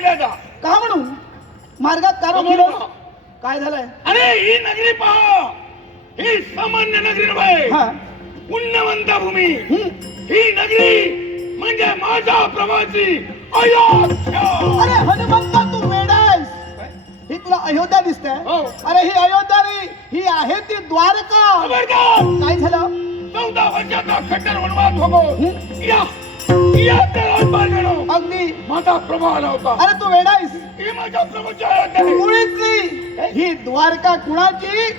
जा. का म्हणून? मार्गात कार पहा. काय झालंय? अरे ही नगरी पहा. ही सामान्य नगरी नव्हे. हा. पुण्यवंत भूमी. हं. नगरी म्हणजे माझ्या प्रवासी अयोध्या. अरे हनुमंता तू वेडा आहेस. ही तुला अयोध्या दिसते हो. अरे ही अयोध्या नाही ही आहे ती द्वारका. खबरदार. काय झालं? चौदा वर्षाचा खंडर वनवास होतो? या या त्या माझा प्रभाव आला होता अरे तू वेडा आहेस ही माझ्या प्रभूची अयोध्या आहे. मुळीच नाही ही द्वारका कुणाची?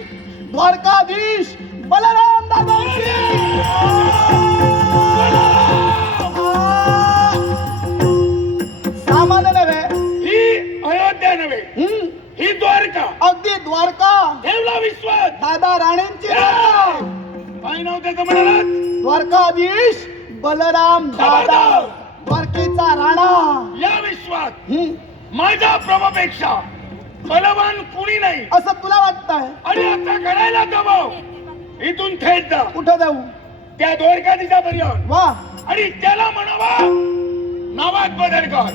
द्वारकाधीश बलराम दादांची. सामान्य नव्हे. ही अयोध्या नव्हे. हं? ही द्वारका. अगदी द्वारका. ठेवला विश्वास. दादा राणेंची द्वारका काय नाव त्याचं म्हणालात? द्वारकाधीश बलराम दादा. हं? माझ्या प्रभापेक्षा बलवान कुणी नाही. असं तुला वाटतंय आणि आता करायला दबाव इथून थेट जा. कुठं जाऊ? त्या द्वारकाधीशापर्यंत वा. आणि त्याला म्हणावा नावात बदल कर.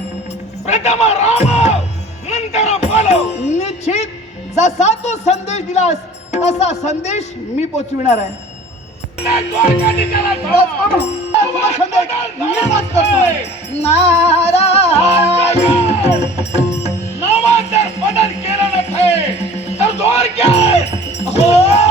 प्रथम राम नंतर बोलव निश्चित. जसा तू संदेश दिलास तसा संदेश मी पोचविणार आहे. नावात जर